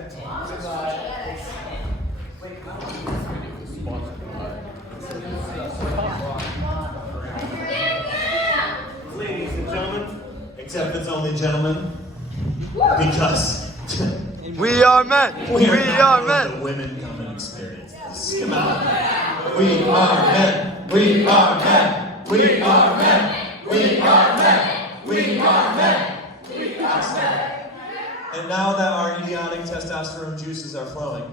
Ladies and gentlemen, except it's only gentlemen, because We are men. We are men. The women come and experience this. Come on. We are men. We are men. We are men. We are men. We are men. We are men. And now that our idiotic testosterone juices are flowing,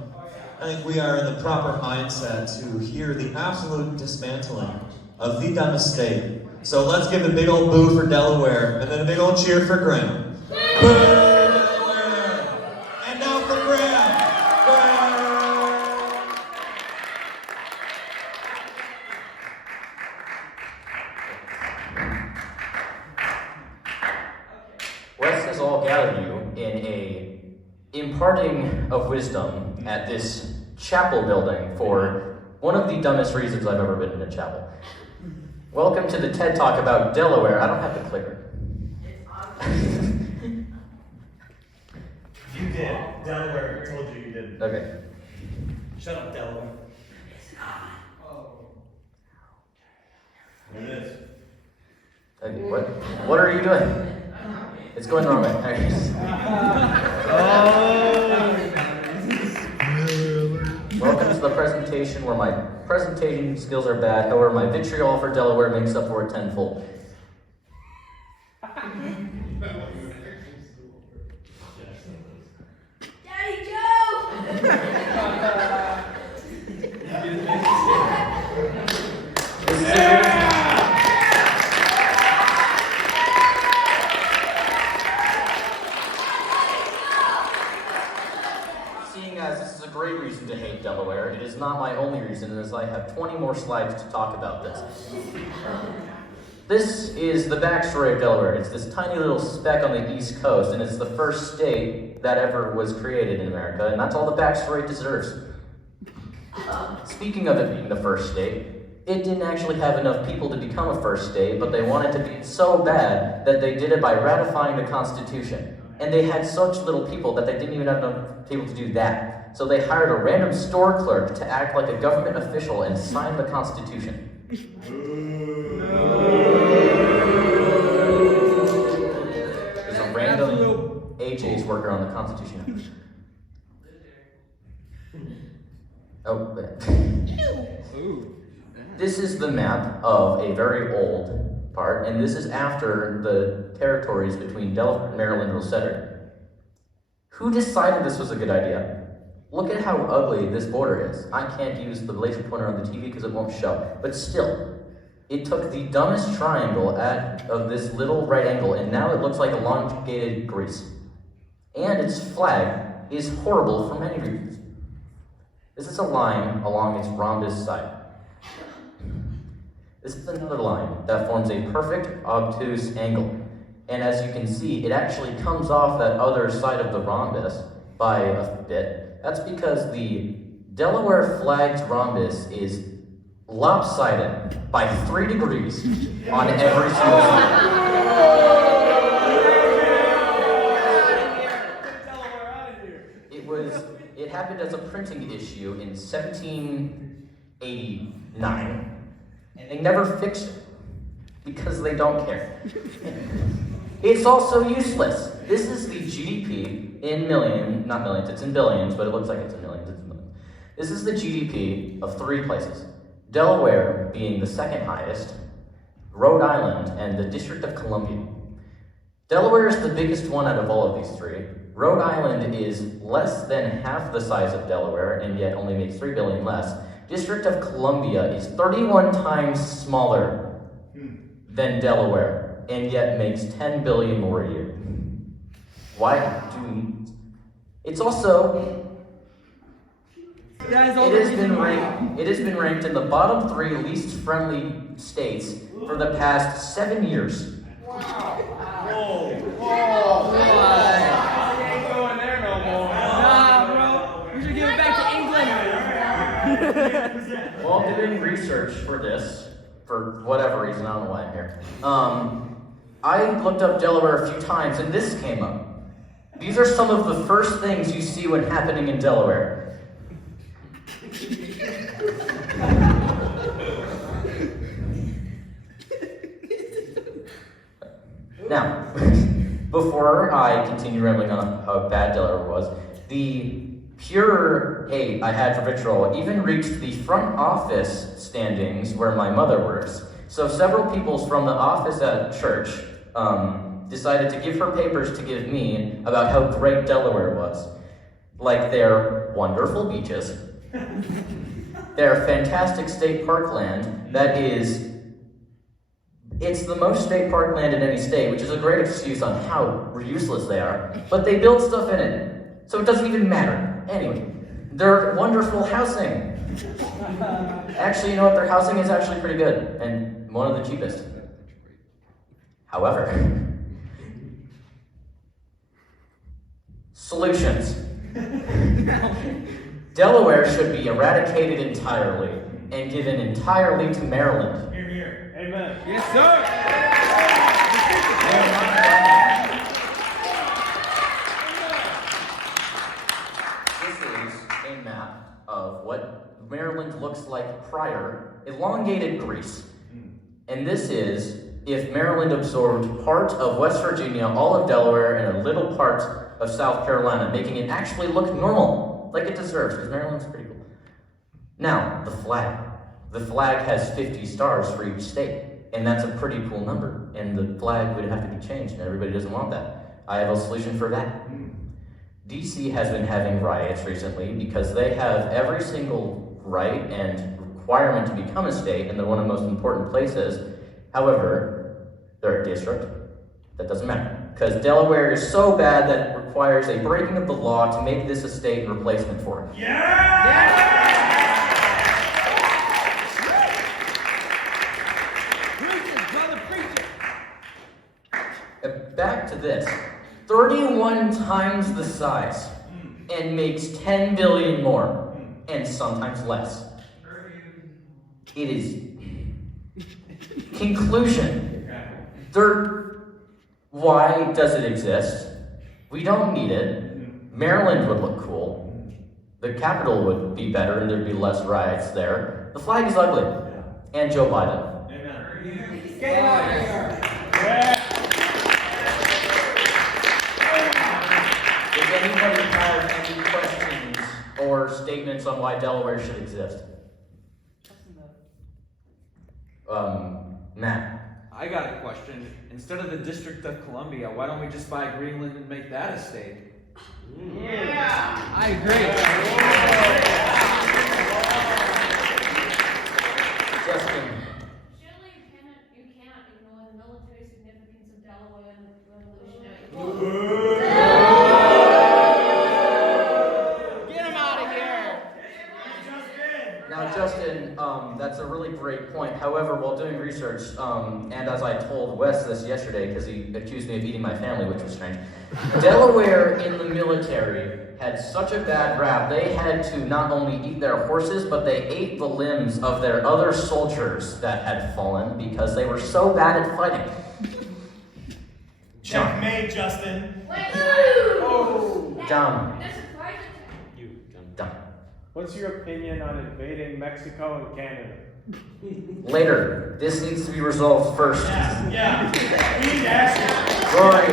I think we are in the proper mindset to hear the absolute dismantling of the dumbest state. So let's give a big old boo for Delaware, and then a big old cheer for Graham. Boo, Delaware! And now for Graham! Graham! Let's us all gather you in a imparting of wisdom at this chapel building for one of the dumbest reasons I've ever been in a chapel. Welcome to the TED Talk about Delaware. I don't have the clicker. You did. Delaware told you did. Okay. Shut up, Delaware. Look at this. Okay, what are you doing? It's going the wrong way. Welcome to the presentation where my presentation skills are bad, however my vitriol for Delaware makes up for it tenfold. Daddy Joe! Seeing as this is a great reason to hate Delaware, it is not my only reason, as I have 20 more slides to talk about this. This is the backstory of Delaware. It's this tiny little speck on the East Coast, and it's the first state that ever was created in America, and that's all the backstory it deserves. Speaking of it being the first state, it didn't actually have enough people to become a first state, but they wanted to be so bad that they did it by ratifying the Constitution. And they had such little people that they didn't even have enough people to do that. So they hired a random store clerk to act like a government official and sign the Constitution. There's a random AJ's worker on the Constitution. Oh, this is the map of a very old part, and this is after the territories between Delaware and Maryland were settled. Who decided this was a good idea? Look at how ugly this border is. I can't use the laser pointer on the TV because it won't show, but still, it took the dumbest triangle of this little right angle, and now it looks like elongated Greece. And its flag is horrible for many reasons. This is a line along its rhombus side. This is another line that forms a perfect obtuse angle. And as you can see, it actually comes off that other side of the rhombus by a bit. That's because the Delaware flag's rhombus is lopsided by 3 degrees on every single side. It happened as a printing issue in 1789. And they never fix it because they don't care. It's also useless. This is the GDP in not millions, it's in billions, but it looks like it's in millions, it's in millions. This is the GDP of 3 places. Delaware being the second highest, Rhode Island, and the District of Columbia. Delaware is the biggest one out of all of these 3. Rhode Island is less than half the size of Delaware, and yet only makes 3 billion less. District of Columbia is 31 times smaller than Delaware, and yet makes 10 billion more a year. Why do we? It's also. It has been ranked in the bottom 3 least friendly states for the past 7 years. Whoa. I ain't going there no more. Nah, bro. We should give it back to England. While doing research for this, for whatever reason, I don't know why I'm here, I looked up Delaware a few times, and this came up. These are some of the first things you see when happening in Delaware. Now, before I continue rambling on how bad Delaware was, the pure hate I had for vitriol even reached the front office standings where my mother works. So several people from the office at church decided to give her papers to give me about how great Delaware was. Like their wonderful beaches, their fantastic state parkland that is, it's the most state parkland in any state, which is a great excuse on how useless they are, but they build stuff in it, so it doesn't even matter. Anyway, their wonderful housing. Actually, you know what, their housing is actually pretty good, and one of the cheapest. However, solutions. Delaware should be eradicated entirely and given entirely to Maryland. Hear, hear. Amen. Yes, sir. This is a map of what Maryland looks like prior, elongated Greece. And this is if Maryland absorbed part of West Virginia, all of Delaware, and a little part of South Carolina, making it actually look normal, like it deserves, because Maryland's pretty cool. Now, the flag. The flag has 50 stars for each state, and that's a pretty cool number, and the flag would have to be changed, and everybody doesn't want that. I have a solution for that. DC has been having riots recently because they have every single right and requirement to become a state, and they're one of the most important places. However, they're a district. That doesn't matter, because Delaware is so bad that it requires a breaking of the law to make this a state in replacement for it. Back to this. 31 times the size and makes 10 billion more, and sometimes less. It is conclusion. Why does it exist? We don't need it. Maryland would look cool. The capital would be better and there'd be less riots there. The flag is ugly. And Joe Biden. Get out of here. Does anybody have any questions or statements on why Delaware should exist? Matt. I got a question. Instead of the District of Columbia, why don't we just buy Greenland and make that a state? Yeah. I agree. Justin. Surely you cannot ignore the military significance of Delaware and the Revolutionary War. Get him out of here. Now, Justin, that's a really great point. However, while doing research, and as I told Wes this yesterday, because he accused me of eating my family, which was strange, Delaware in the military had such a bad rap, they had to not only eat their horses, but they ate the limbs of their other soldiers that had fallen because they were so bad at fighting. Checkmate, Justin. Wait, Dumb. That's surprising. Dumb. What's your opinion on invading Mexico and Canada? Later. This needs to be resolved first. Yeah. We need to ask you. Rory.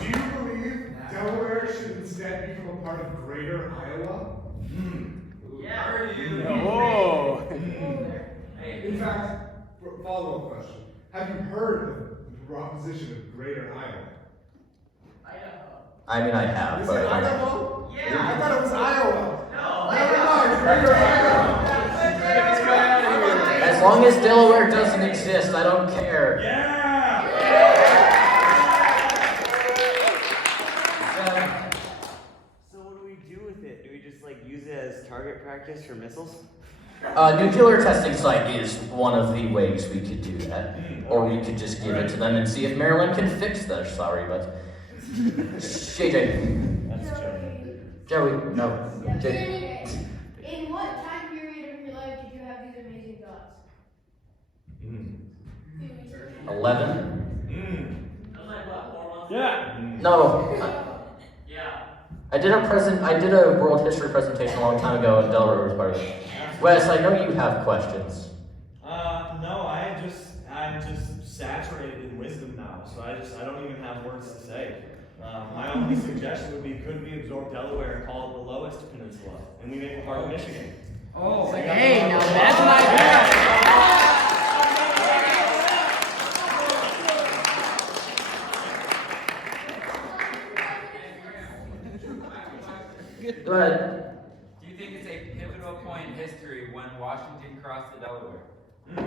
Do you believe Delaware should instead become a part of Greater Iowa? Oh. In fact, follow-up question. Have you heard of the proposition of Greater Iowa? I mean, I have, Is but it I don't. Idaho? Yeah. I thought it was Iowa. No. Never mind. Greater Iowa. As long as Delaware doesn't exist, I don't care. So what do we do with it? Do we just use it as target practice for missiles? Nuclear testing site is one of the ways we could do that. Or we could just give it to them and see if Maryland can fix that. Sorry, but... JJ. Joey, no. JJ. In what time period of your life did you have these amazing thoughts? 11? Yeah. No. I did a world history presentation a long time ago, and Delaware was part of it. Wes, I know you have questions. No, I'm just saturated in wisdom now, so I don't even have words to say. My only suggestion would be, could we absorb Delaware and call it the lowest peninsula, and we make it part of Michigan? Oh, hey, now that's an idea. Go ahead. Do you think it's a pivotal point in history when Washington crossed the Delaware? Do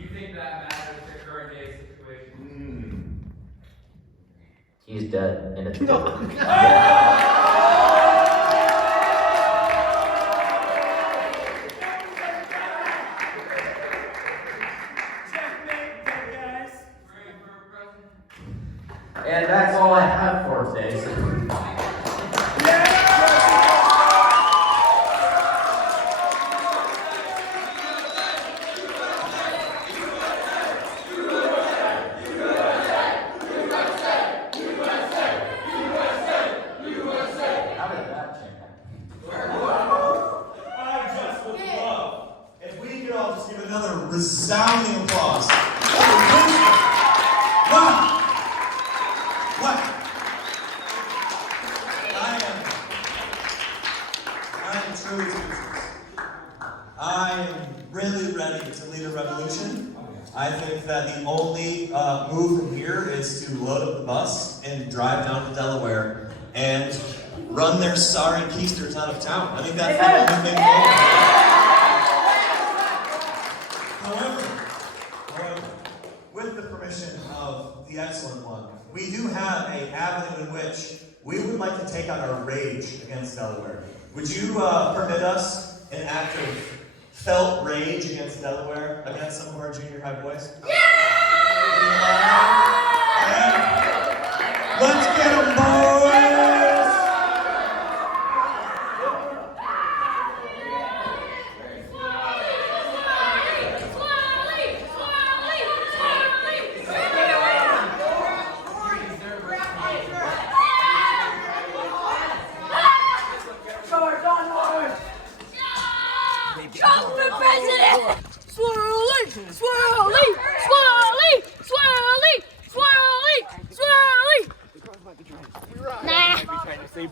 you think that matters to current day situation? He's dead, and it's And that's all I have for today. Another resounding applause. What? I am truly speechless. I am really ready to lead a revolution. I think that the only move from here is to load up the bus and drive down to Delaware and run their sorry keisters out of town. I think that's the only thing going. However, with the permission of the excellent one, we do have an avenue in which we would like to take out our rage against Delaware. Would you permit us an act of felt rage against Delaware, against some of our junior high boys? Yeah! Let's get them, boys!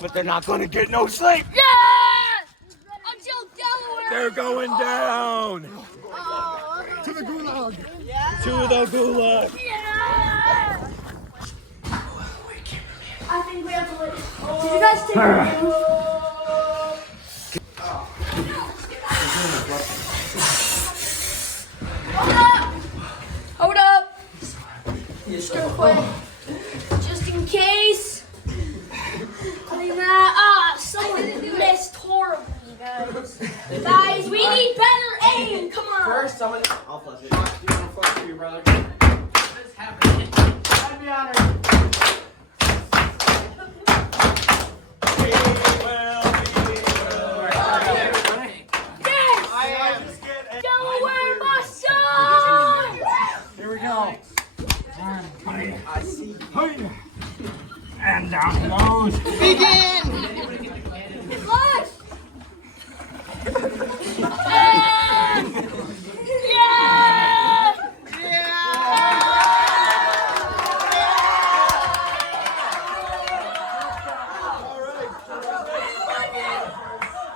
But they're not going to get no sleep. Yeah! Until Delaware. They're going down. To the gulag. Yeah. To the gulag. Yeah! I think we have to let. Did you guys take a move? Hold up! Just real quick. Just in case. Someone missed horribly, guys. Guys, we need better aim. Come on. First, someone. I'll flush it. You want to flush for your brother? What's happening? I'd be honored. Delaware must die! Here we go. I see. And down it goes. Begin! Flush! Yeah!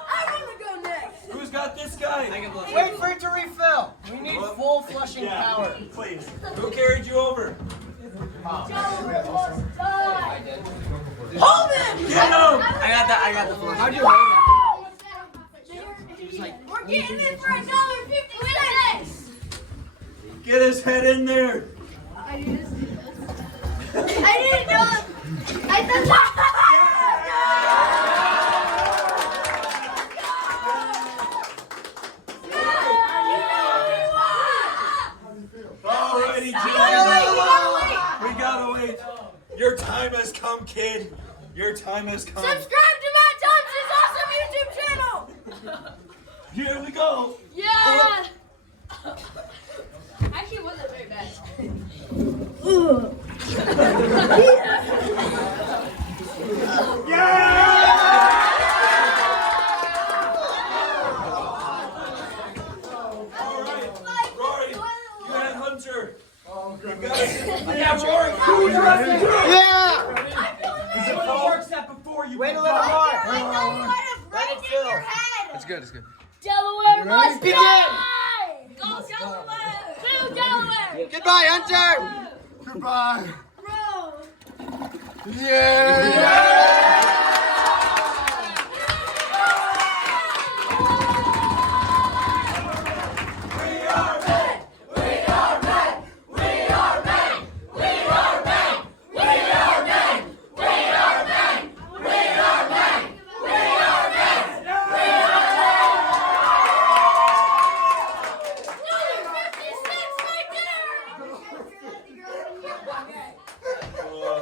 I want to go next. Who's got this guy? Wait for it to refill. We need full flushing power. Please. Who carried you over? Delaware must die! Hold him! Get him! I got the flush. How'd you hold it? We're getting it for $1.50. Get his head in there. I didn't know it. I thought. Alrighty, Jimmy. We gotta wait. Your time has come, kid. Your time has come. Subscribe to Matt Thompson's awesome YouTube channel. Here we go. Yeah. Actually, it wasn't very bad. Yeah! Yeah, Rory. Yeah! Works that before you. Wait a little more. Let it fill. It's good, it's good. Delaware must Begin! die! Go Delaware! Go Delaware! Goodbye, Hunter! Goodbye. Bro! Yeah!